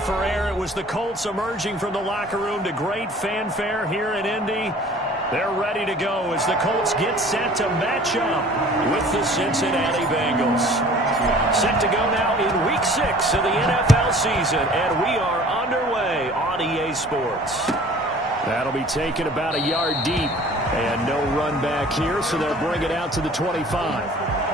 for air. It was the Colts emerging from the locker room to great fanfare here in Indy. They're ready to go as the Colts get set to match up with the Cincinnati Bengals. Set to go now in Week 6 of the NFL season, and we are underway on EA Sports. That'll be taken about a yard deep, and no run back here, so they'll bring it out to the 25.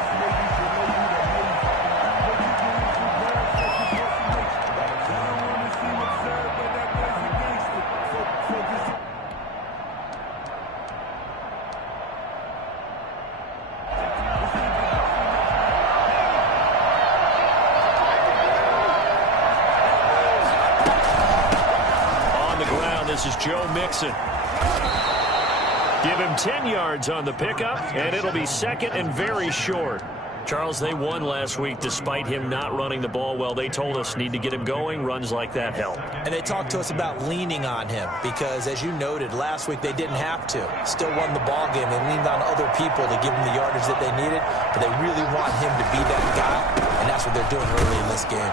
This is Joe Mixon. Give him 10 yards on the pickup, and it'll be second and very short. Charles, they won last week despite him not running the ball well. They told us need to get him going. Runs like that help. And they talked to us about leaning on him because, as you noted, last week they didn't have to. Still won the ball game. They leaned on other people to give him the yardage that they needed, but they really want him to be that guy, and that's what they're doing early in this game.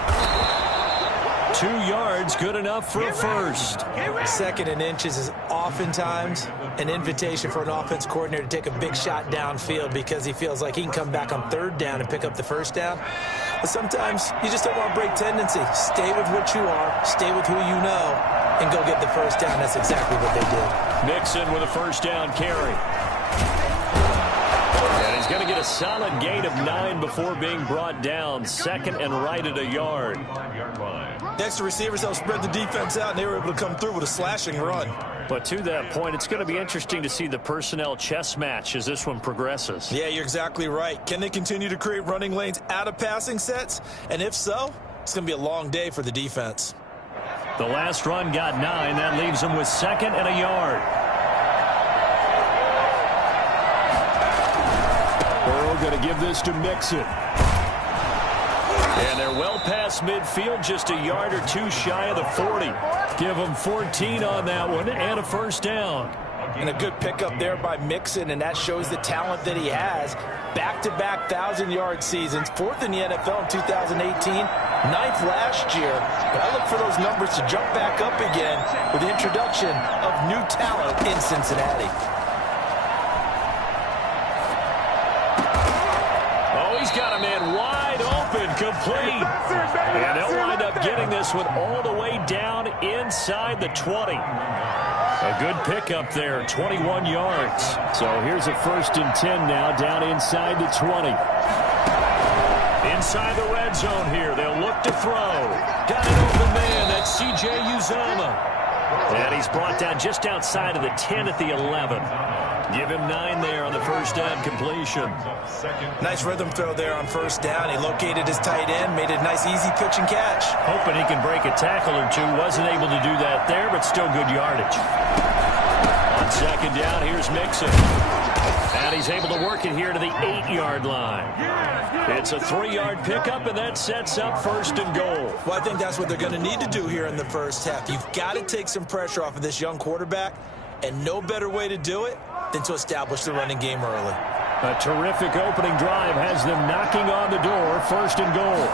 2 yards, good enough for a first. Second and inches is oftentimes an invitation for an offense coordinator to take a big shot downfield because he feels like he can come back on third down and pick up the first down. But sometimes you just don't want to break tendency. Stay with what you are, stay with who you know, and go get the first down. That's exactly what they did. Mixon with a first down carry. And he's going to get a solid gain of 9 before being brought down. Second and right at a yard. Next to receivers, they'll spread the defense out, and they were able to come through with a slashing run. But to that point, it's going to be interesting to see the personnel chess match as this one progresses. Yeah, you're exactly right. Can they continue to create running lanes out of passing sets? And if so, it's going to be a long day for the defense. The last run got 9. That leaves them with second and a yard. Burrow going to give this to Mixon. And they're well past midfield, just a yard or 2 shy of the 40. Give them 14 on that one and a first down. And a good pickup there by Mixon, and that shows the talent that he has. Back-to-back 1,000-yard seasons, 4th in the NFL in 2018, 9th last year. But I look for those numbers to jump back up again with the introduction of new talent in Cincinnati. Oh, he's got a man wide open, complete. And they'll wind up getting this one all the way down inside the 20. A good pickup there, 21 yards. So here's a 1st and 10 now, down inside the 20. Inside the red zone here, they'll look to throw. Got an open man, that's C.J. Uzomah. And he's brought down just outside of the 10 at the 11. Give him 9 there on the first down completion. Nice rhythm throw there on first down. He located his tight end, made it a nice easy pitch and catch. Hoping he can break a tackle or two. Wasn't able to do that there, but still good yardage. On second down, here's Mixon. And he's able to work it here to the 8-yard line. It's a 3-yard pickup, and that sets up 1st and goal. Well, I think that's what they're going to need to do here in the first half. You've got to take some pressure off of this young quarterback, and no better way to do it than to establish the running game early. A terrific opening drive has them knocking on the door. 1st and goal.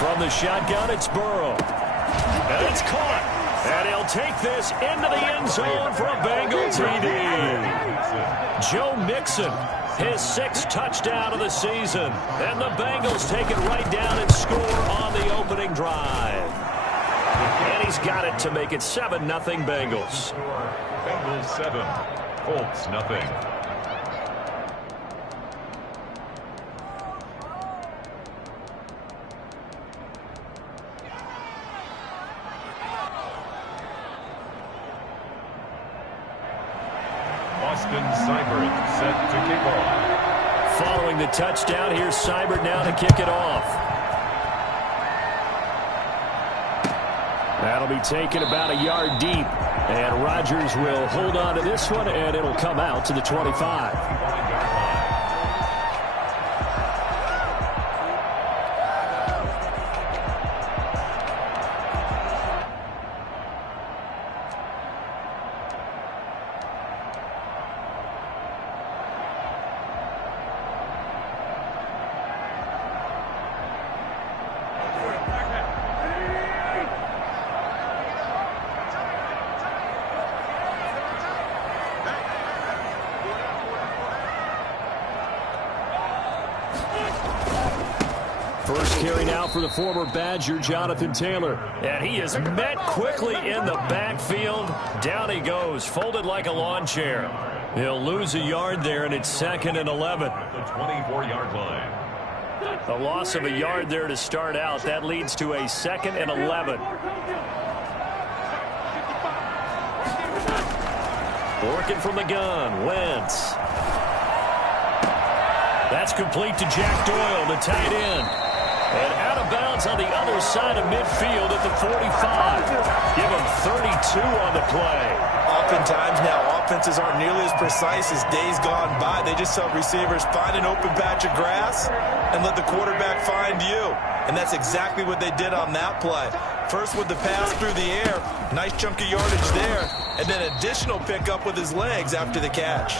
From the shotgun, it's Burrow. And it's caught. And he'll take this into the end zone for a Bengal TD. Joe Mixon, his 6th touchdown of the season. And the Bengals take it right down and score on the opening drive. And he's got it to make it 7-0 Bengals. Bengals 7, Colts nothing. Austin Seibert set to kick off. Following the touchdown, here's Seibert now to kick it off. That'll be taken about a yard deep. And Rodgers will hold on to this one, and it'll come out to the 25. carry now for the former Badger, Jonathan Taylor. And he is met quickly in the backfield. Down he goes, folded like a lawn chair. He'll lose a yard there, and it's 2nd and 11. The 24-yard line. A loss of a yard there to start out. That leads to a 2nd and 11. Working from the gun, Wentz. That's complete to Jack Doyle, the tight end. And out of bounds on the other side of midfield at the 45. Give him 32 on the play. Oftentimes now, offenses aren't nearly as precise as days gone by. They just tell receivers, find an open patch of grass and let the quarterback find you. And that's exactly what they did on that play. First with the pass through the air, nice chunk of yardage there, and then additional pickup with his legs after the catch.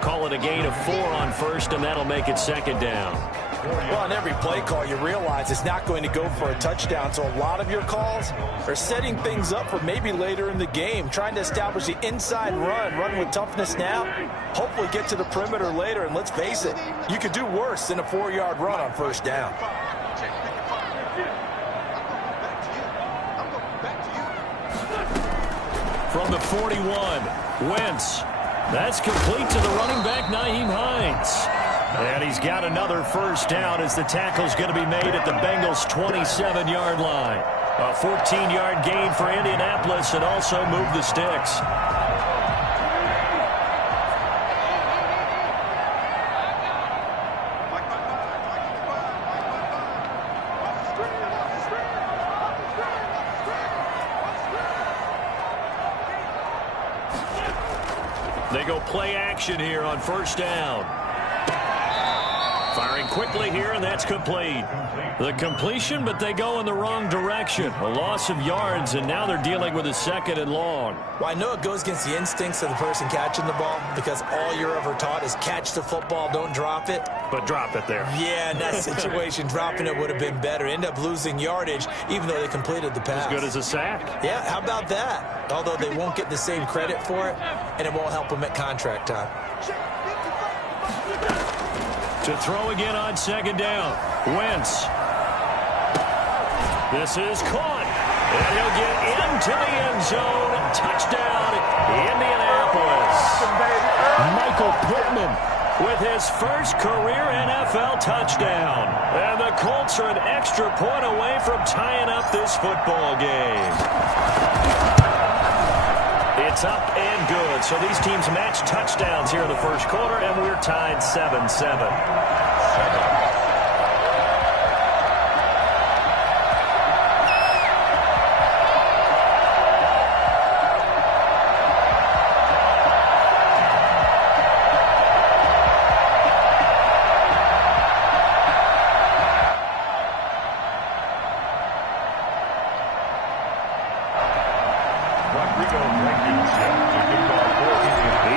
Call it a gain of 4 on first, and that'll make it 2nd down. Well, on every play call, you realize it's not going to go for a touchdown, so a lot of your calls are setting things up for maybe later in the game, trying to establish the inside run with toughness now, hopefully get to the perimeter later, and let's face it, you could do worse than a 4-yard run on first down. From the 41, Wentz. That's complete to the running back, Nyheim Hines. And he's got another first down as the tackle's going to be made at the Bengals' 27-yard line. A 14-yard gain for Indianapolis and also move the sticks. They go play action here on first down. Firing quickly here, and that's complete. The completion, but they go in the wrong direction. A loss of yards, and now they're dealing with a 2nd and long. Well, I know it goes against the instincts of the person catching the ball because all you're ever taught is catch the football, don't drop it. But drop it there. Yeah, in that situation, dropping it would have been better. End up losing yardage, even though they completed the pass. As good as a sack. Yeah, how about that? Although they won't get the same credit for it, and it won't help them at contract time. To throw again on 2nd down. Wentz. This is caught. And he'll get into the end zone. Touchdown, Indianapolis. Michael Pittman with his first career NFL touchdown. And the Colts are an extra point away from tying up this football game. It's up and good. So these teams match touchdowns here in the first quarter, and we're tied 7-7.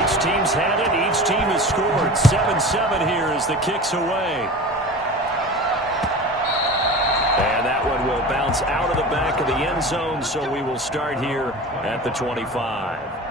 Each team's had it. Each team has scored. 7-7 here as the kick's away. And that one will bounce out of the back of the end zone, so we will start here at the 25.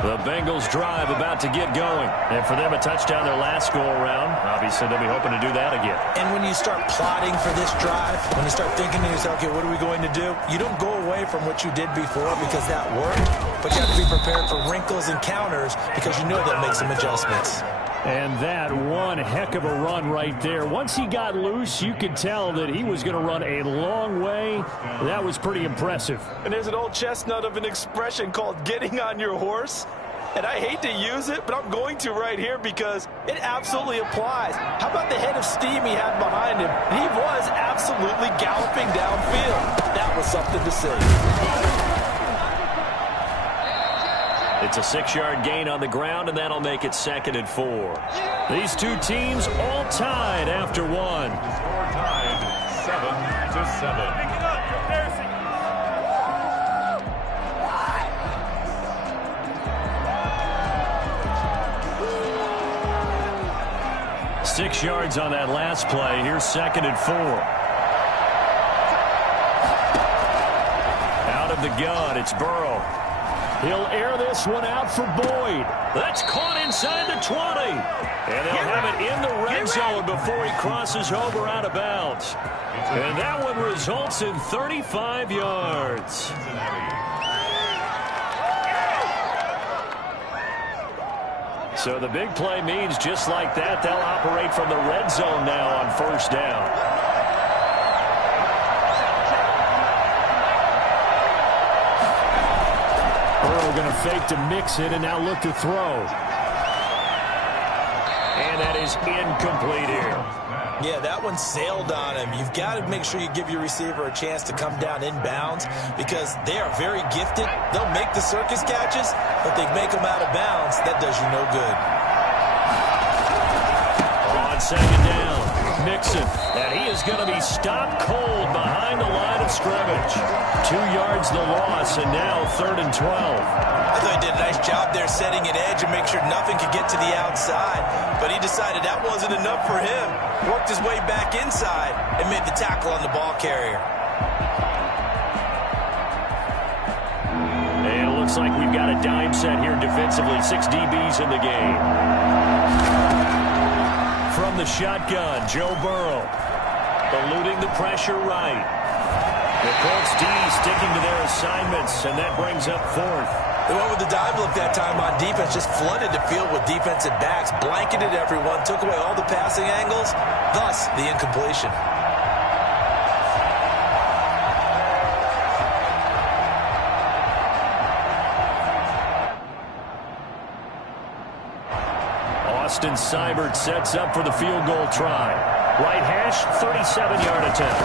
The Bengals drive about to get going. And for them, a touchdown their last go-around. Obviously, they'll be hoping to do that again. And when you start plotting for this drive, when you start thinking to yourself, okay, what are we going to do? You don't go away from what you did before because that worked. But you have to be prepared for wrinkles and counters because you know they'll make some adjustments. And that one heck of a run right there. Once he got loose, you could tell that he was going to run a long way. That was pretty impressive. And there's an old chestnut of an expression called getting on your horse. And I hate to use it, but I'm going to right here because it absolutely applies. How about the head of steam he had behind him? He was absolutely galloping downfield. That was something to see. It's a 6-yard gain on the ground, and that'll make it 2nd and 4. These two teams all tied after one. Score tied 7-7. 6 yards on that last play. Here's 2nd and 4. Out of the gun, it's Burrow. He'll air this one out for Boyd. That's caught inside the 20. And they'll have it in the red zone before he crosses over out of bounds. And that one results in 35 yards. So the big play means just like that, they'll operate from the red zone now on 1st down. Burrow going to fake to Mixon and now look to throw. And that is incomplete here. Yeah, that one sailed on him. You've got to make sure you give your receiver a chance to come down inbounds because they are very gifted. They'll make the circus catches, but they make them out of bounds. That does you no good. On 2nd down, Mixon. And he is going to be stopped cold behind the line of scrimmage. 2 yards the loss, and now 3rd and 12. I thought he did a nice job there setting an edge and make sure nothing could get to the outside. But he decided that wasn't enough for him. Worked his way back inside and made the tackle on the ball carrier. And it looks like we've got a dime set here defensively. 6 DBs in the game. From the shotgun, Joe Burrow. Eluding the pressure right. The Colts D sticking to their assignments, and that brings up 4th. They went with the dive look that time on defense, just flooded the field with defensive backs, blanketed everyone, took away all the passing angles, thus the incompletion. Austin Seibert sets up for the field goal try. Right hash, 37-yard attempt.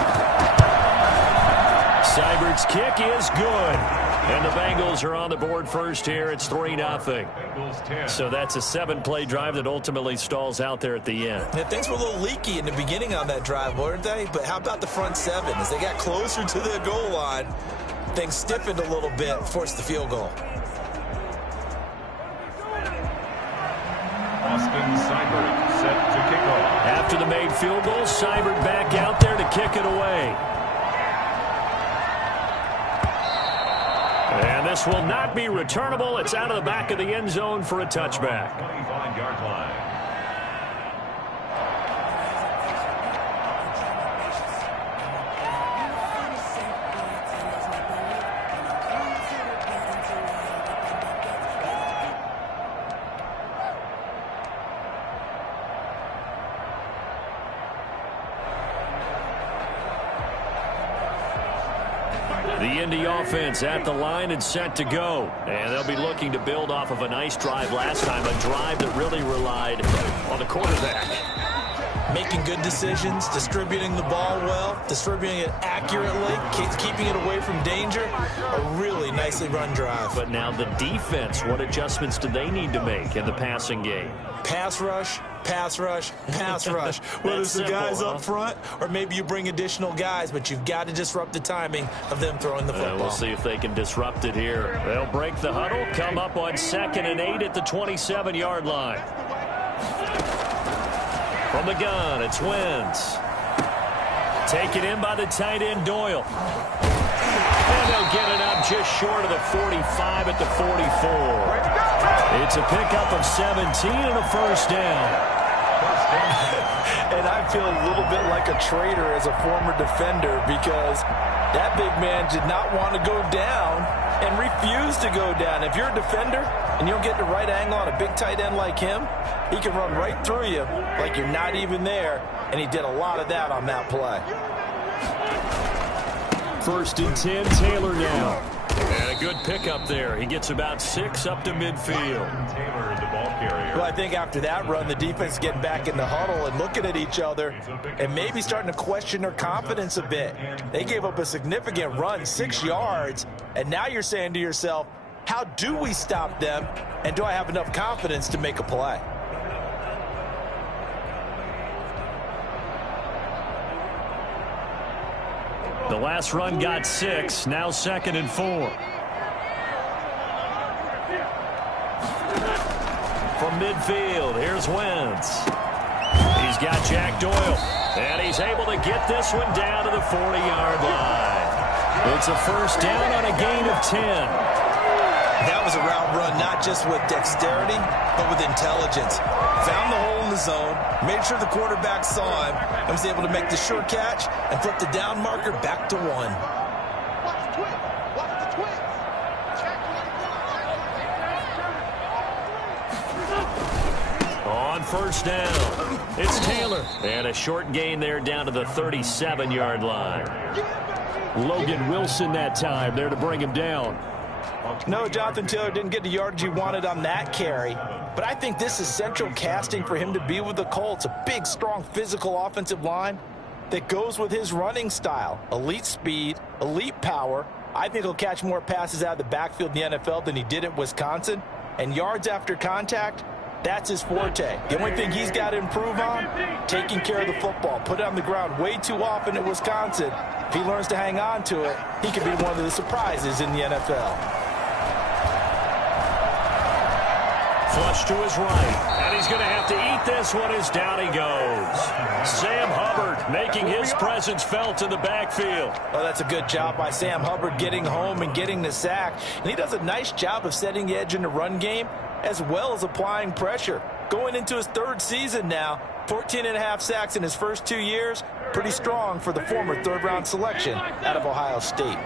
Seibert's kick is good. And the Bengals are on the board first here. It's 3-0. So that's a 7-play drive that ultimately stalls out there at the end. Yeah, things were a little leaky in the beginning on that drive, weren't they? But how about the front 7? As they got closer to the goal line, things stiffened a little bit, forced the field goal. Austin Seibert set to kick off. After the made field goal, Seibert back out there to kick it away. And this will not be returnable. It's out of the back of the end zone for a touchback. 25-yard line. The Indy offense at the line and set to go. And they'll be looking to build off of a nice drive last time, a drive that really relied on the quarterback. Making good decisions, distributing the ball well, distributing it accurately, keeping it away from danger. A really nicely run drive. But now the defense, what adjustments do they need to make in the passing game? Pass rush, pass rush, pass rush. Whether it's the guys up front or maybe you bring additional guys, but you've got to disrupt the timing of them throwing the football. We'll see if they can disrupt it here. They'll break the huddle, come up on 2nd and 8 at the 27-yard line. From the gun, it's Wentz. Taken in by the tight end, Doyle. And they'll get it up just short of the 45 at the 44. It's a pickup of 17 and a first down. And I feel a little bit like a traitor as a former defender because that big man did not want to go down and refused to go down. If you're a defender and you don't get the right angle on a big tight end like him, he can run right through you like you're not even there, and he did a lot of that on that play. 1st and 10, Taylor now. And a good pickup there. He gets about 6 up to midfield. Taylor, the ball carrier. Well, I think after that run, the defense getting back in the huddle and looking at each other and maybe starting to question their confidence a bit. They gave up a significant run, 6 yards, and now you're saying to yourself, how do we stop them, and do I have enough confidence to make a play? The last run got 6, now 2nd and 4. From midfield, here's Wentz. He's got Jack Doyle. And he's able to get this one down to the 40-yard line. It's a first down on a gain of 10. That was a route run not just with dexterity, but with intelligence. Found the hole in the zone, made sure the quarterback saw him, and was able to make the sure catch and flip the down marker back to 1. On first down, it's Taylor. And a short gain there down to the 37-yard line. Logan Wilson that time there to bring him down. No, Jonathan Taylor didn't get the yardage he wanted on that carry. But I think this is central casting for him to be with the Colts. A big, strong, physical offensive line that goes with his running style. Elite speed, elite power. I think he'll catch more passes out of the backfield in the NFL than he did at Wisconsin. And yards after contact, that's his forte. The only thing he's got to improve on, taking care of the football. Put it on the ground way too often at Wisconsin. If he learns to hang on to it, he could be one of the surprises in the NFL. Flush to his right, and he's going to have to eat this one as down he goes. Sam Hubbard making his presence felt in the backfield. Oh, that's a good job by Sam Hubbard getting home and getting the sack. And he does a nice job of setting the edge in the run game as well as applying pressure. Going into his third season now, 14.5 sacks in his first 2 years. Pretty strong for the former third-round selection out of Ohio State.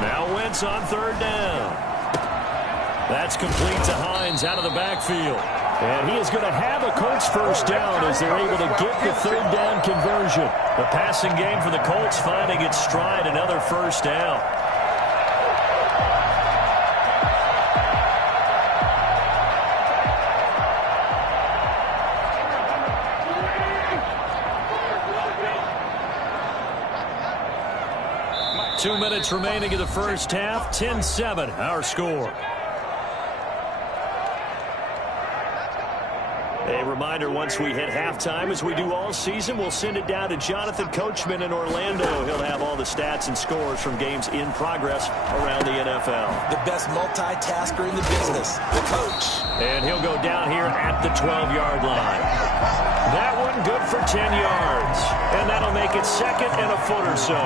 Now Wentz on third down. That's complete to Hines out of the backfield. And he is going to have a Colts first down as they're able to get the third down conversion. The passing game for the Colts finding its stride, another first down. Two minutes remaining in the first half. 10-7, our score. A reminder, once we hit halftime, as we do all season, we'll send it down to Jonathan Coachman in Orlando. He'll have all the stats and scores from games in progress around the NFL. The best multitasker in the business, the coach. And he'll go down here at the 12-yard line. That one good for 10 yards. And that'll make it second and a foot or so.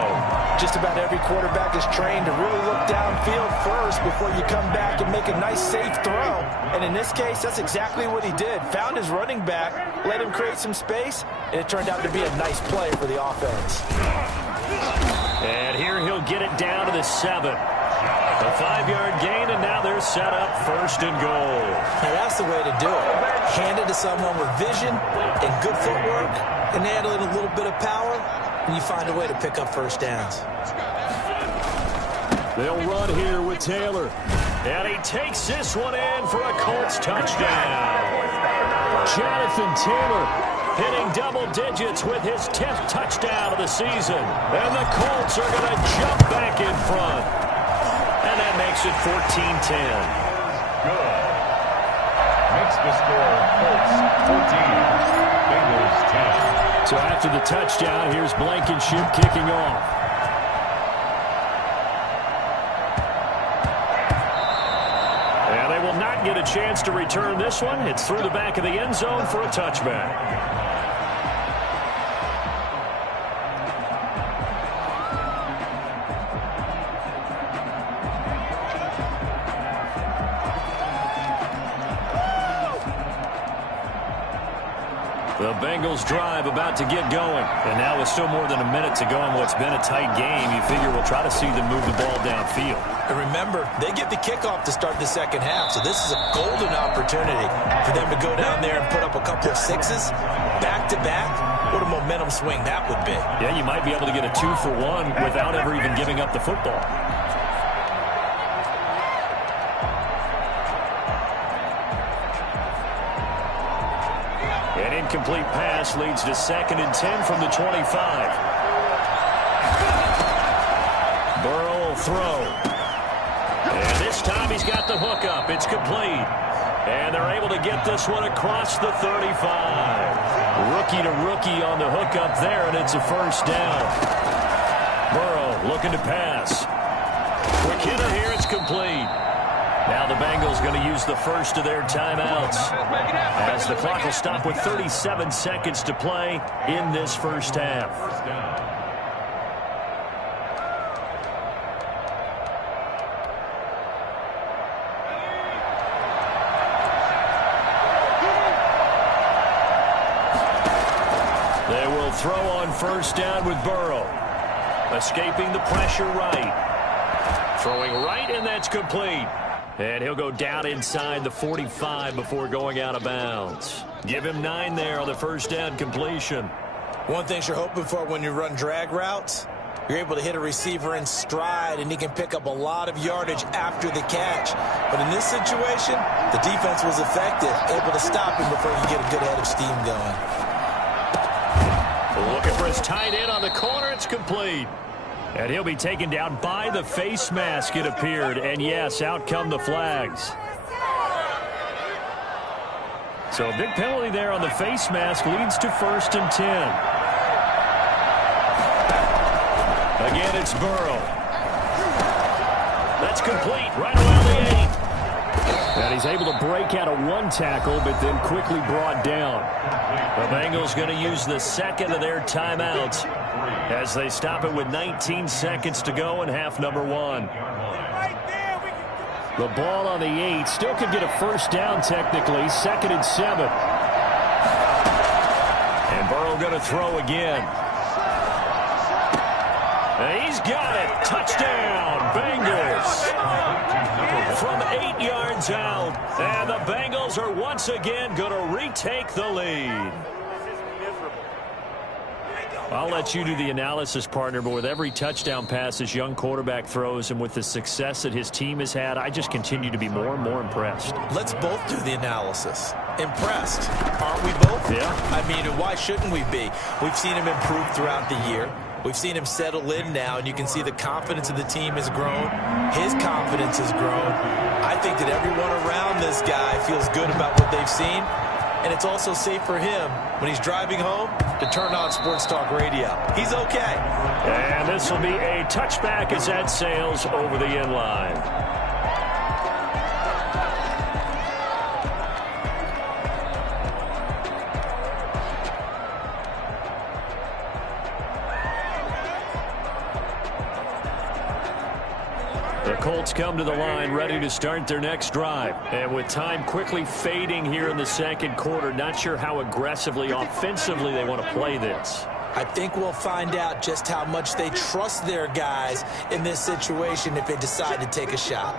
Just about every quarterback is trained to really look downfield first before you come back and make a nice, safe throw. And in this case, that's exactly what he did. Found his running back, let him create some space, and it turned out to be a nice play for the offense. And here he'll get it down to the 7. A 5-yard gain, and now they're set up first and goal. Now that's the way to do it. Hand it to someone with vision and good footwork, and handle it a little bit of power, and you find a way to pick up first downs. They'll run here with Taylor. And he takes this one in for a Colts touchdown. Jonathan Taylor hitting double digits with his 10th touchdown of the season. And the Colts are going to jump back in front. And that makes it 14-10. Good. Makes the score Colts 14, Bengals 10. So after the touchdown, here's Blankenship kicking off. And they will not get a chance to return this one. It's through the back of the end zone for a touchback. The Bengals drive about to get going. And now with still more than a minute to go in what's been a tight game, you figure we'll try to see them move the ball downfield. And remember, they get the kickoff to start the second half, so this is a golden opportunity for them to go down there and put up a couple of sixes back-to-back. What a momentum swing that would be. Yeah, you might be able to get a 2-for-1 without ever even giving up the football. An incomplete pass leads to 2nd and 10 from the 25. Burrow will throw. And this time he's got the hook up. It's complete. And they're able to get this one across the 35. Rookie to rookie on the hook up there, and it's a first down. Burrow looking to pass. Kittle here. It's complete. Now the Bengals going to use the first of their timeouts, as the clock will stop with 37 seconds to play in this first half. They will throw on first down with Burrow. Escaping the pressure right. Throwing right, and that's complete. And he'll go down inside the 45 before going out of bounds. Give him 9 there on the first down completion. One thing you're hoping for when you run drag routes, you're able to hit a receiver in stride, and he can pick up a lot of yardage after the catch. But in this situation, the defense was effective, able to stop him before he get a good head of steam going. Looking for his tight end on the corner. It's complete. And he'll be taken down by the face mask, it appeared. And, yes, out come the flags. So a big penalty there on the face mask leads to 1st and 10. Again, it's Burrow. That's complete right around the 8. And he's able to break out of one tackle, but then quickly brought down. The Bengals going to use the second of their timeouts as they stop it with 19 seconds to go in half number 1. The ball on the 8 still could get a first down technically. 2nd and 7. And Burrow going to throw again. And he's got it. Touchdown, Bengals. From 8 yards out. And the Bengals are once again going to retake the lead. I'll let you do the analysis, partner, but with every touchdown pass this young quarterback throws and with the success that his team has had, I just continue to be more and more impressed. Let's both do the analysis. Impressed. Aren't we both? Yeah. I mean, why shouldn't we be? We've seen him improve throughout the year. We've seen him settle in now, and you can see the confidence of the team has grown. His confidence has grown. I think that everyone around this guy feels good about what they've seen. And it's also safe for him when he's driving home to turn on Sports Talk Radio. He's okay. And this will be a touchback as that sails over the end line. The Colts come to the line ready to start their next drive. And with time quickly fading here in the second quarter, not sure how aggressively, offensively they want to play this. I think we'll find out just how much they trust their guys in this situation if they decide to take a shot.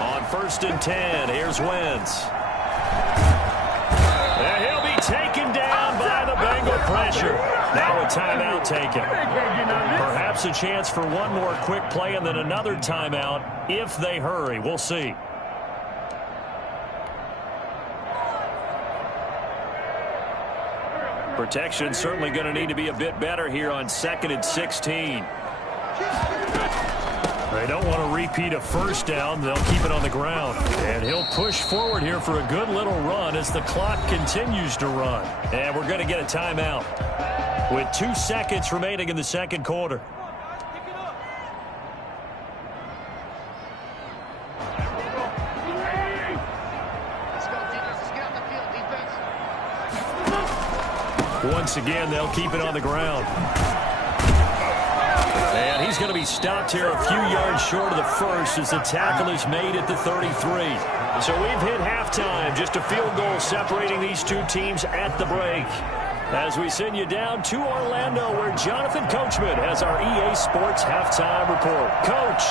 On 1st and 10, here's Wentz. And he'll be taken down by the Bengal pressure. Now a timeout taken. Perhaps a chance for one more quick play and then another timeout if they hurry. We'll see. Protection certainly going to need to be a bit better here on 2nd and 16. They don't want to repeat a first down. They'll keep it on the ground. And he'll push forward here for a good little run as the clock continues to run. And we're going to get a timeout with 2 seconds remaining in the second quarter. Once again, they'll keep it on the ground. And he's going to be stopped here a few yards short of the first as the tackle is made at the 33. So we've hit halftime. Just a field goal separating these two teams at the break. As we send you down to Orlando, where Jonathan Coachman has our EA Sports halftime report. Coach.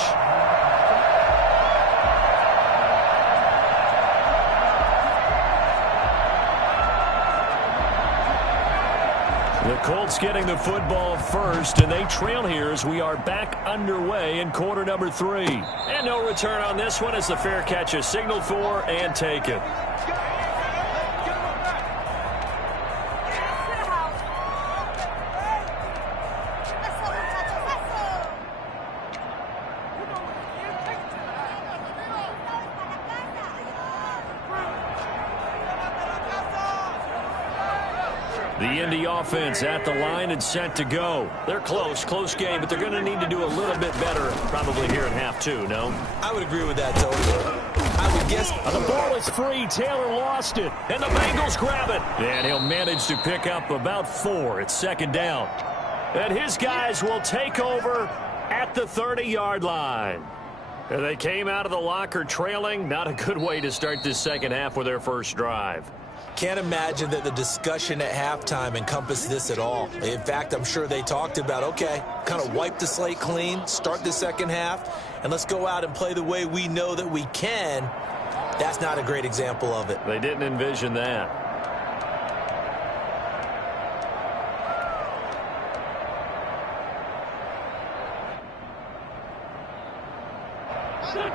The Colts getting the football first, and they trail here as we are back underway in quarter number 3. And no return on this one as the fair catch is signaled for and taken. The Indy offense at the line and set to go. They're close game, but they're going to need to do a little bit better probably here in half two, no? I would agree with that, Tony. I would guess. The ball is free. Taylor lost it, and the Bengals grab it. And he'll manage to pick up about 4. It's second down. And his guys will take over at the 30-yard line. And they came out of the locker trailing. Not a good way to start this second half with their first drive. Can't imagine that the discussion at halftime encompassed this at all. In fact, I'm sure they talked about, okay, kind of wipe the slate clean, start the second half, and let's go out and play the way we know that we can. That's not a great example of it. They didn't envision that.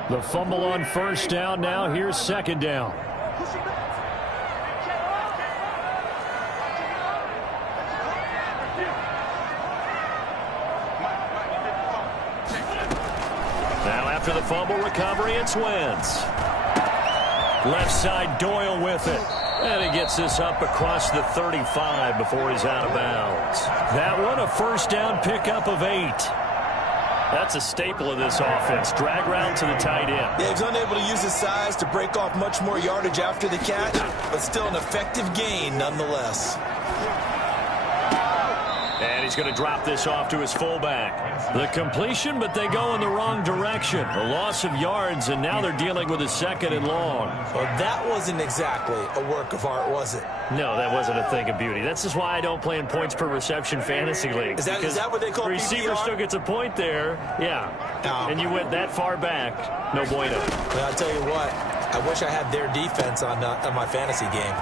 The fumble on first down now. Here's second down. After the fumble recovery, it's Wentz. Left side, Doyle with it. And he gets this up across the 35 before he's out of bounds. That one, a first down pickup of 8. That's a staple of this offense. Drag round to the tight end. Yeah, he's unable to use his size to break off much more yardage after the catch, but still an effective gain nonetheless. And he's going to drop this off to his fullback. The completion, but they go in the wrong direction. A loss of yards, and now they're dealing with a second and long. Well, that wasn't exactly a work of art, was it? No, that wasn't a thing of beauty. That's just why I don't play in points per reception fantasy leagues. Is that what they call the receiver PPR? still gets a point there. Yeah. Oh. And you went that far back. No bueno. Well, I'll tell you what. I wish I had their defense on my fantasy game.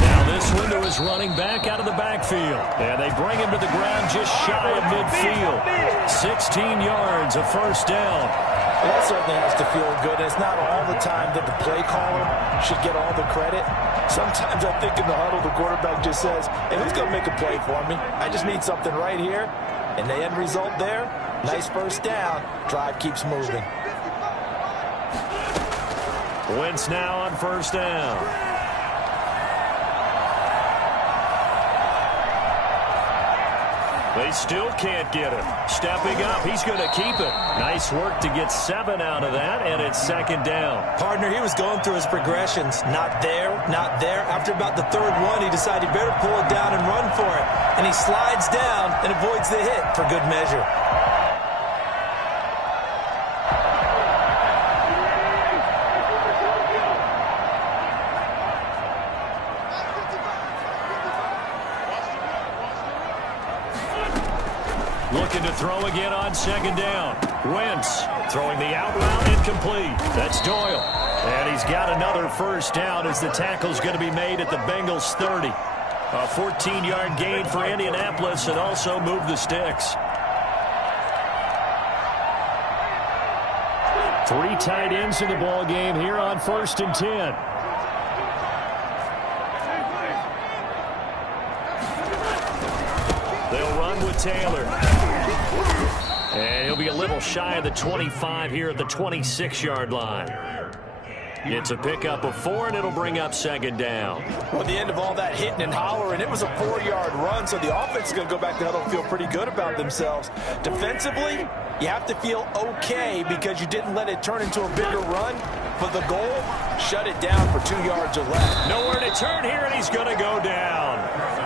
Now this window is running back out of the backfield. And they bring him to the ground just shy of midfield. 16 yards, a first down. Well, that certainly has to feel good. And it's not all the time that the play caller should get all the credit. Sometimes I think in the huddle, the quarterback just says, hey, who's going to make a play for me? I just need something right here. And the end result there, nice first down. Drive keeps moving. Wentz now on first down. They still can't get him. Stepping up, he's going to keep it. Nice work to get 7 out of that, and it's second down. Partner, he was going through his progressions. Not there, not there. After about the third one, he decided he better pull it down and run for it. And he slides down and avoids the hit for good measure. Looking to throw again on second down. Wentz throwing the out route incomplete. That's Doyle. And he's got another first down as the tackle's going to be made at the Bengals 30. A 14-yard gain for Indianapolis and also move the sticks. 3 tight ends in the ball game here on 1st and 10. They'll run with Taylor. And he'll be a little shy of the 25 here at the 26-yard line. It's a pickup of 4, and it'll bring up second down. Well, at the end of all that hitting and hollering, it was a 4-yard run, so the offense is going to go back to huddle and feel pretty good about themselves. Defensively, you have to feel okay because you didn't let it turn into a bigger run. But the goal, shut it down for 2 yards or less. Nowhere to turn here, and he's going to go down.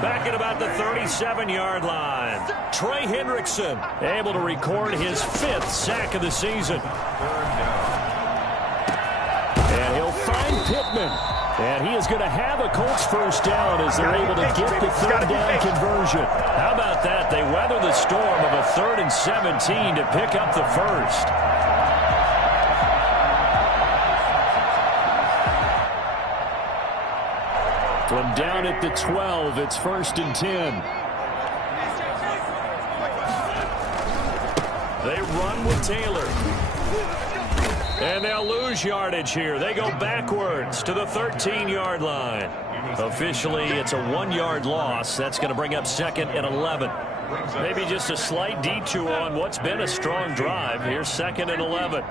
Back at about the 37-yard line. Trey Hendrickson able to record his 5th sack of the season. And he'll find Pittman. And he is going to have a Colts first down as they're able to get the 3rd down conversion. How about that? They weather the storm of a 3rd and 17 to pick up the first. From down at the 12, it's 1st and 10. They run with Taylor. And they'll lose yardage here. They go backwards to the 13-yard line. Officially, it's a 1-yard loss. That's going to bring up 2nd and 11. Maybe just a slight detour on what's been a strong drive. Here's 2nd and 11.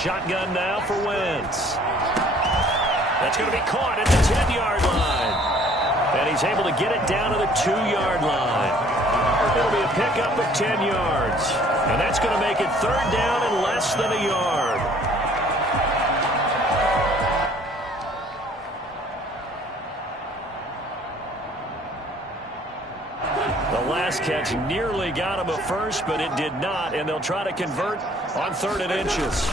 Shotgun now for Wentz. That's going to be caught at the 10-yard line. And he's able to get it down to the 2-yard line. It'll be a pickup of 10 yards. And that's going to make it 3rd down and less than a yard. The last catch nearly got him a first, but it did not, and they'll try to convert on 3rd and inches.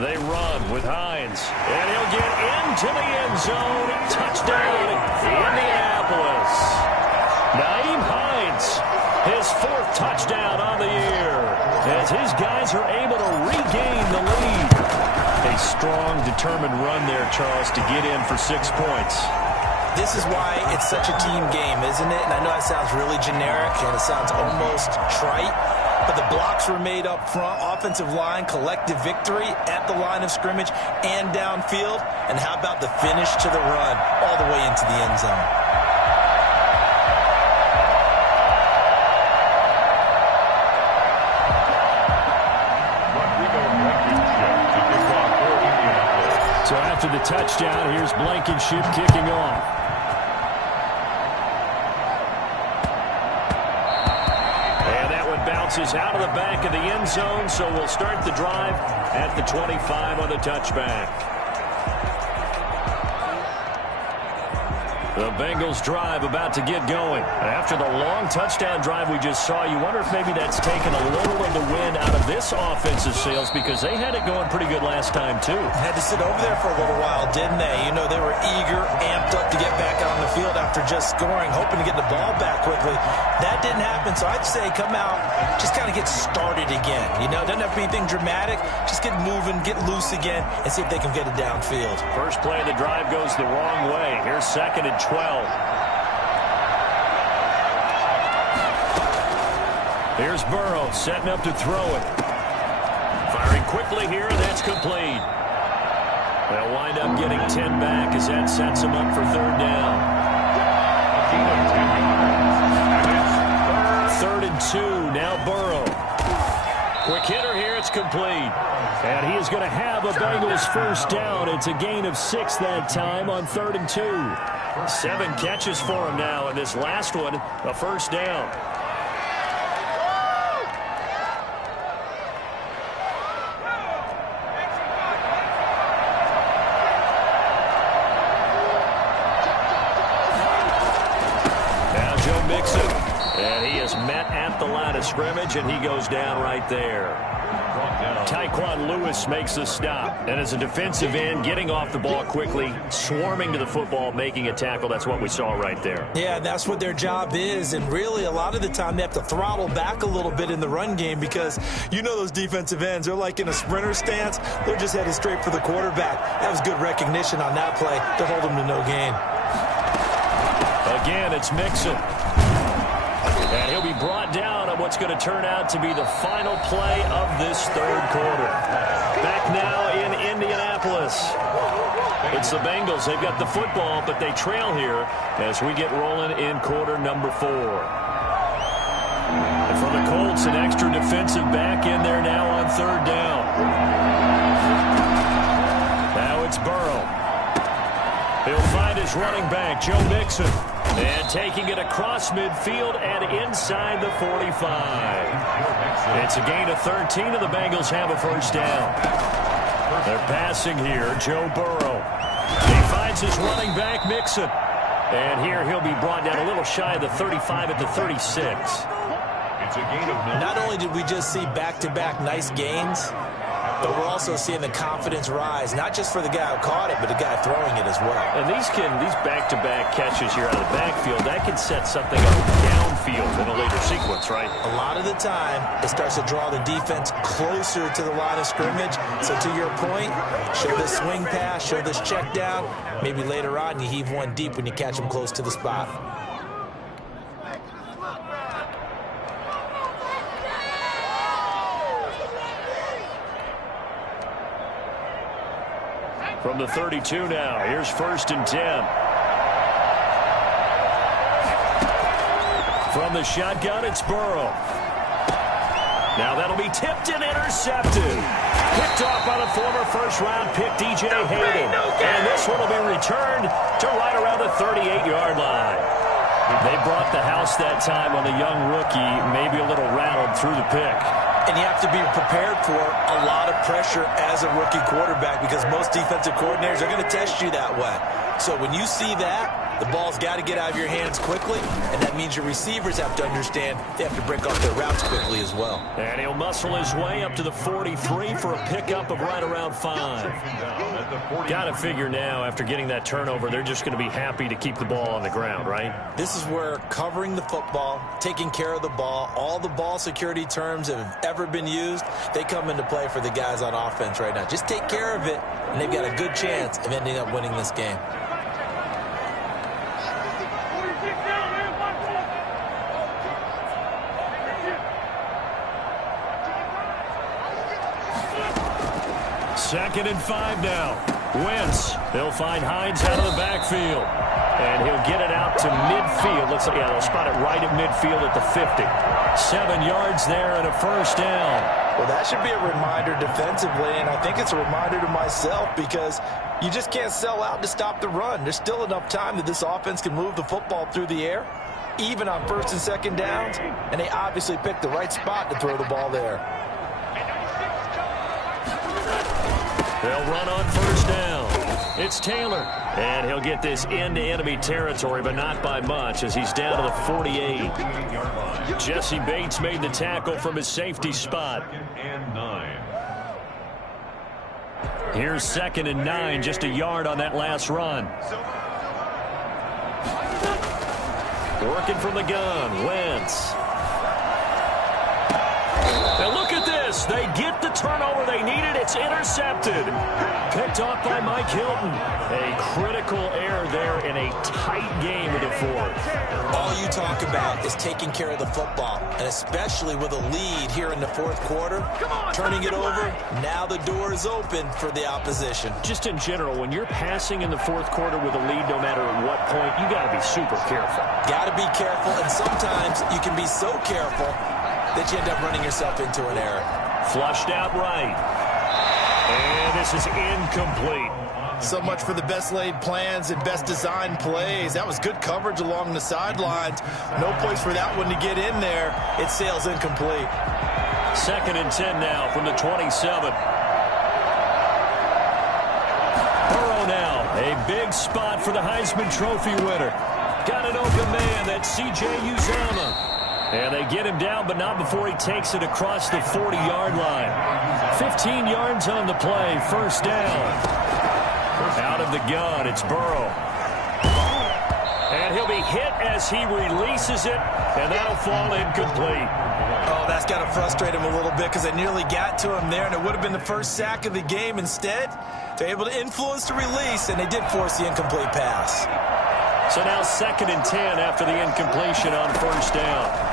They run with Hines, and he'll get into the end zone. Touchdown, Indianapolis. Nyheim Hines, his 4th touchdown on the year, as his guys are able to regain the lead. A strong, determined run there, Charles, to get in for 6 points. This is why it's such a team game, isn't it? And I know that sounds really generic and it sounds almost trite, but the blocks were made up front, offensive line, collective victory at the line of scrimmage and downfield. And how about the finish to the run all the way into the end zone? So after the touchdown, here's Blankenship kicking off. Bounces out of the back of the end zone, so we'll start the drive at the 25 on the touchback. The Bengals drive about to get going. After the long touchdown drive we just saw, you wonder if maybe that's taken a little of the wind out of this offensive sails, because they had it going pretty good last time, too. Had to sit over there for a little while, didn't they? You know, they were eager, amped up to get back out on the field after just scoring, hoping to get the ball back quickly. That didn't happen, so I'd say come out, just kind of get started again. You know, doesn't have to be anything dramatic. Just get moving, get loose again, and see if they can get it downfield. First play of the drive goes the wrong way. Here's 2nd and 12. Here's Burrow setting up to throw it. Firing quickly here, and that's complete. They'll wind up getting 10 back as that sets them up for 3rd down. 3rd and 2, now Burrow. Quick hitter here, it's complete. And he is going to have a Bengals 1st down. It's a gain of 6 that time on 3rd and 2. 7 catches for him now, and this last one, a 1st down. Now Joe Mixon, and he is met at the line of scrimmage, and he goes down right there. Tyquan Lewis makes the stop, and as a defensive end, getting off the ball quickly, swarming to the football, making a tackle. That's what we saw right there. Yeah, that's what their job is, and really a lot of the time they have to throttle back a little bit in the run game, because you know those defensive ends, they're like in a sprinter stance. They're just headed straight for the quarterback. That was good recognition on that play to hold them to no gain. Again, it's Mixon. And he'll be brought down on what's going to turn out to be the final play of this 3rd quarter. Back now in Indianapolis. It's the Bengals. They've got the football, but they trail here as we get rolling in quarter number 4. And for the Colts, an extra defensive back in there now on 3rd down. Now it's Burrow. He'll find his running back, Joe Mixon. And taking it across midfield and inside the 45. It's a gain of 13, and the Bengals have a 1st down. They're passing here, Joe Burrow. He finds his running back, Mixon. And here he'll be brought down a little shy of the 35 at the 36. It's a gain of 9. Not only did we just see back-to-back nice gains, but we're also seeing the confidence rise, not just for the guy who caught it, but the guy throwing it as well. And these back-to-back catches here out of the backfield, that can set something up downfield in a later sequence, right? A lot of the time, it starts to draw the defense closer to the line of scrimmage. So to your point, show this swing pass, show this check down. Maybe later on, you heave one deep when you catch them close to the spot. From the 32 now, here's 1st and 10. From the shotgun, it's Burrow. Now that'll be tipped and intercepted. Picked off by the former first-round pick, DJ Hayden. And this one will be returned to right around the 38-yard line. They brought the house that time on the young rookie, maybe a little rattled through the pick. And you have to be prepared for a lot of pressure as a rookie quarterback because most defensive coordinators are going to test you that way. So when you see that, the ball's got to get out of your hands quickly, and that means your receivers have to understand they have to break off their routes quickly as well. And he'll muscle his way up to the 43 for a pickup of right around 5. Got to figure now, after getting that turnover, they're just going to be happy to keep the ball on the ground, right? This is where covering the football, taking care of the ball, all the ball security terms that have ever been used, they come into play for the guys on offense right now. Just take care of it, and they've got a good chance of ending up winning this game. Second and 5 now. Wentz. They'll find Hines out of the backfield. And he'll get it out to midfield. Looks like, they'll spot it right at midfield at the 50. 7 yards there and a first down. Well, that should be a reminder defensively, and I think it's a reminder to myself because you just can't sell out to stop the run. There's still enough time that this offense can move the football through the air, even on first and second downs, and they obviously picked the right spot to throw the ball there. They'll run on first down. It's Taylor. And he'll get this into enemy territory, but not by much as he's down to the 48. Jesse Bates made the tackle from his safety spot. Here's 2nd and 9, just a yard on that last run. Working from the gun, Wentz. Now look at this. They get the turnover they needed. It's intercepted. Picked off by Mike Hilton. A critical error there in a tight game of the 4th. All you talk about is taking care of the football, and especially with a lead here in the 4th quarter, turning it over, now the door is open for the opposition. Just in general, when you're passing in the 4th quarter with a lead, no matter at what point, you got to be super careful. Got to be careful, and sometimes you can be so careful that you end up running yourself into an error. Flushed out right. And this is incomplete. So much for the best laid plans and best designed plays. That was good coverage along the sidelines. No place for that one to get in there. It sails incomplete. 2nd and 10 now from the 27. Burrow now. A big spot for the Heisman Trophy winner. Got an open man. That's C.J. Uzomah. And they get him down, but not before he takes it across the 40-yard line. 15 yards on the play, first down. Out of the gun, it's Burrow. And he'll be hit as he releases it, and that'll fall incomplete. Oh, that's got to frustrate him a little bit because they nearly got to him there, and it would have been the first sack of the game. Instead, they're able to influence the release, and they did force the incomplete pass. So now 2nd and 10 after the incompletion on first down.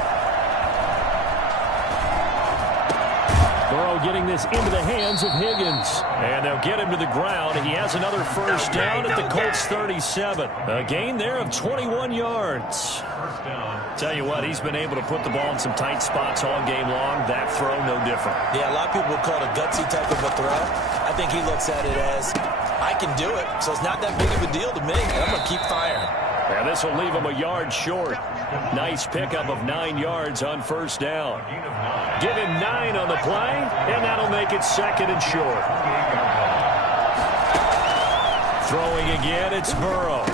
Burrow getting this into the hands of Higgins. And they'll get him to the ground. He has another first down at the Colts 37. A gain there of 21 yards. Tell you what, he's been able to put the ball in some tight spots all game long. That throw, no different. Yeah, a lot of people would call it a gutsy type of a throw. I think he looks at it as, I can do it, so it's not that big of a deal to me, and I'm going to keep firing. And this will leave him a yard short. Nice pickup of 9 yards on first down. Give him 9 on the play, and that'll make it 2nd and short. Throwing again, it's Burrow.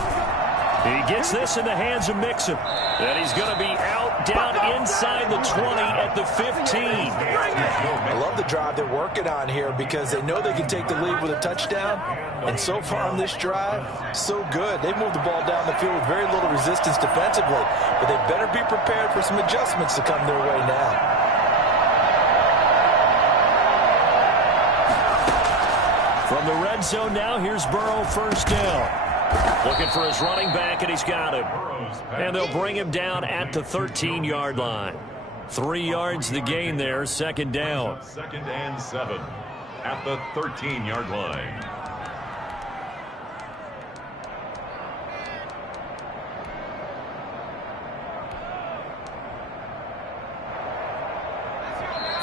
He gets this in the hands of Mixon. And he's going to be out down inside the 20 at the 15. I love the drive they're working on here because they know they can take the lead with a touchdown. And so far on this drive, so good. They moved the ball down the field with very little resistance defensively. But they better be prepared for some adjustments to come their way now. From the red zone now, here's Burrow, first down. Looking for his running back, and he's got him. And they'll bring him down at the 13-yard line. 3 yards the gain there, 2nd down. 2nd and 7 at the 13-yard line.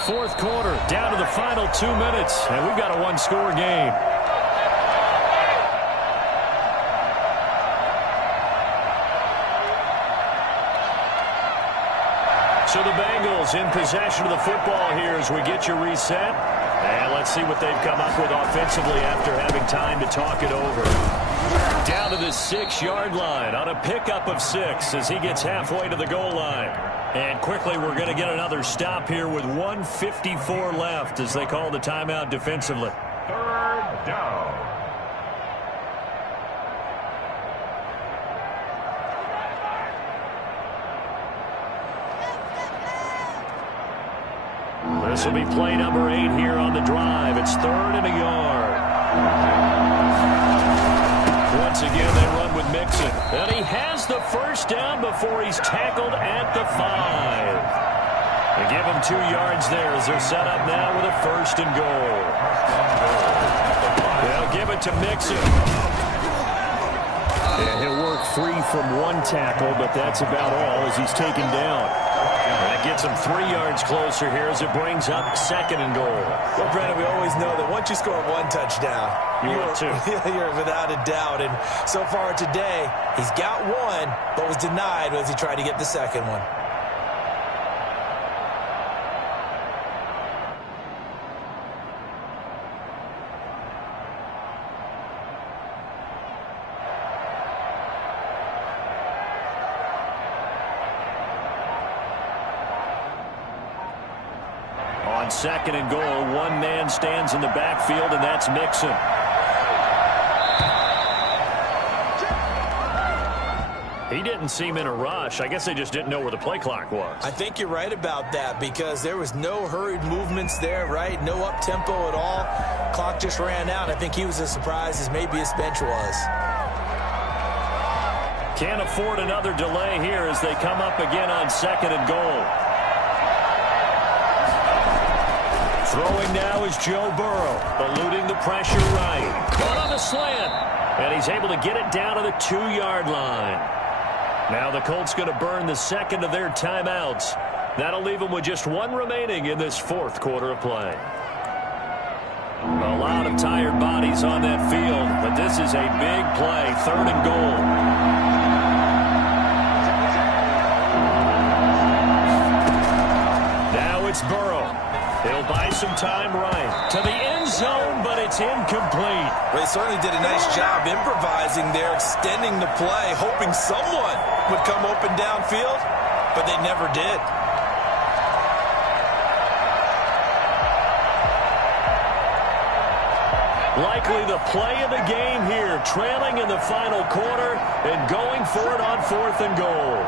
Fourth quarter, down to the final 2 minutes, and we've got a one-score game. So the Bengals in possession of the football here as we get you reset. And let's see what they've come up with offensively after having time to talk it over. Down to the 6-yard line on a pickup of 6 as he gets halfway to the goal line. And quickly we're going to get another stop here with 1:54 left as they call the timeout defensively. Third down. This will be play number 8 here on the drive. It's 3rd and a yard. Once again, they run with Mixon. And he has the first down before he's tackled at the 5. They give him 2 yards there as they're set up now with a 1st and goal. They'll give it to Mixon. And he'll work free from 1 tackle, but that's about all as he's taken down. That gets him 3 yards closer here as it brings up 2nd and goal. Well, Brandon, we always know that once you score 1 touchdown, you're without a doubt. And so far today, he's got 1, but was denied as he tried to get the 2nd one. On 2nd and goal, 1 man stands in the backfield, and that's Mixon. He didn't seem in a rush. I guess they just didn't know where the play clock was. I think you're right about that because there was no hurried movements there, right? No up-tempo at all. Clock just ran out. I think he was as surprised as maybe his bench was. Can't afford another delay here as they come up again on 2nd and goal. Throwing now is Joe Burrow, eluding the pressure right. Caught on the slant, and he's able to get it down to the 2-yard line. Now the Colts going to burn the 2nd of their timeouts. That'll leave them with just 1 remaining in this 4th quarter of play. A lot of tired bodies on that field, but this is a big play, 3rd and goal. Now it's Burrow. He'll buy some time right to the end zone, but it's incomplete. Well, they certainly did a nice job improvising there, extending the play, hoping someone would come open downfield, but they never did. Likely the play of the game here, trailing in the final quarter and going for it on 4th and goal.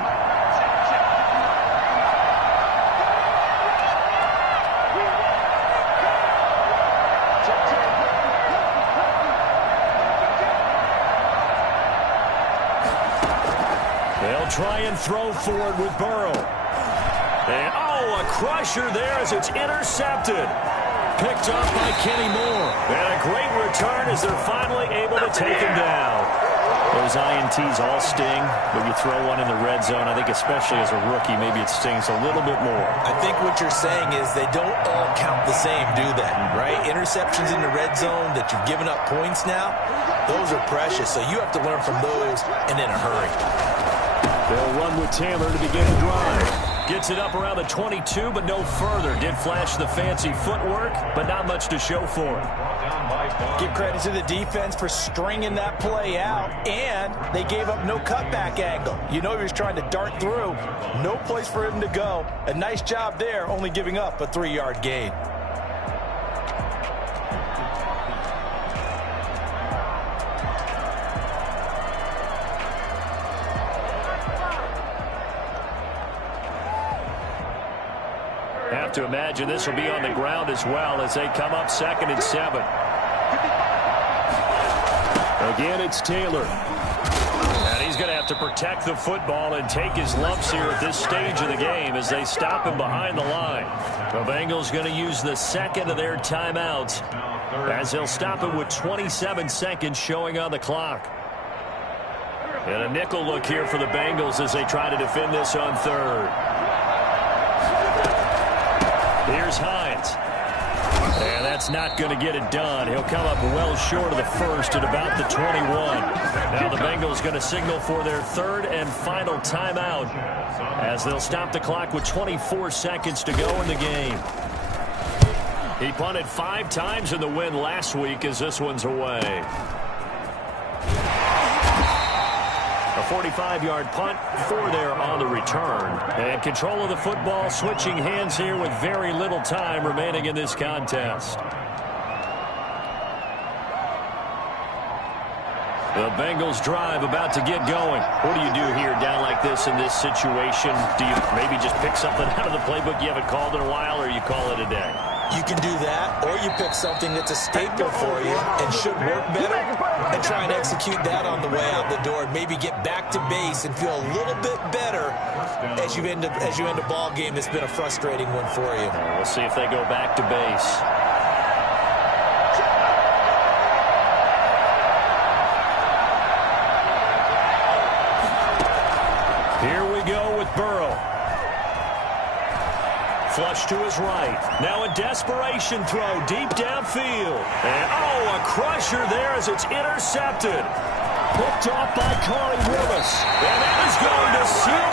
They'll try and throw forward with Burrow. And, a crusher there as it's intercepted. Picked up by Kenny Moore. And a great return as they're finally able to take him down. Those INTs all sting, but you throw one in the red zone, I think especially as a rookie, maybe it stings a little bit more. I think what you're saying is they don't all count the same, do they? Right? Interceptions in the red zone that you've given up points now, those are precious. So you have to learn from those and in a hurry. They'll run with Taylor to begin the drive. Gets it up around the 22, but no further. Did flash the fancy footwork, but not much to show for it. Give credit to the defense for stringing that play out, and they gave up no cutback angle. You know he was trying to dart through. No place for him to go. A nice job there, only giving up a 3-yard gain. Have to imagine this will be on the ground as well as they come up 2nd and 7. Again, it's Taylor. And he's going to have to protect the football and take his lumps here at this stage of the game as they stop him behind the line. The Bengals going to use the 2nd of their timeouts as they'll stop him with 27 seconds showing on the clock. And a nickel look here for the Bengals as they try to defend this on 3rd. Here's Hines. And that's not going to get it done. He'll come up well short of the first at about the 21. Now the Bengals going to signal for their third and final timeout as they'll stop the clock with 24 seconds to go in the game. He punted 5 times in the win last week as this one's away. A 45-yard punt for there on the return. And control of the football switching hands here with very little time remaining in this contest. The Bengals drive about to get going. What do you do here down like this in this situation? Do you maybe just pick something out of the playbook you haven't called in a while, or you call it a day? You can do that, or you pick something that's a staple for you and should work better and try and execute that on the way out the door and maybe get back to base and feel a little bit better as you end a ball game that's been a frustrating one for you. We'll see if they go back to base. Here we go with Burrow. Flush to his right. Now a desperation throw deep downfield. And, a crusher there as it's intercepted. Picked off by Corey Willis. And that is going to seal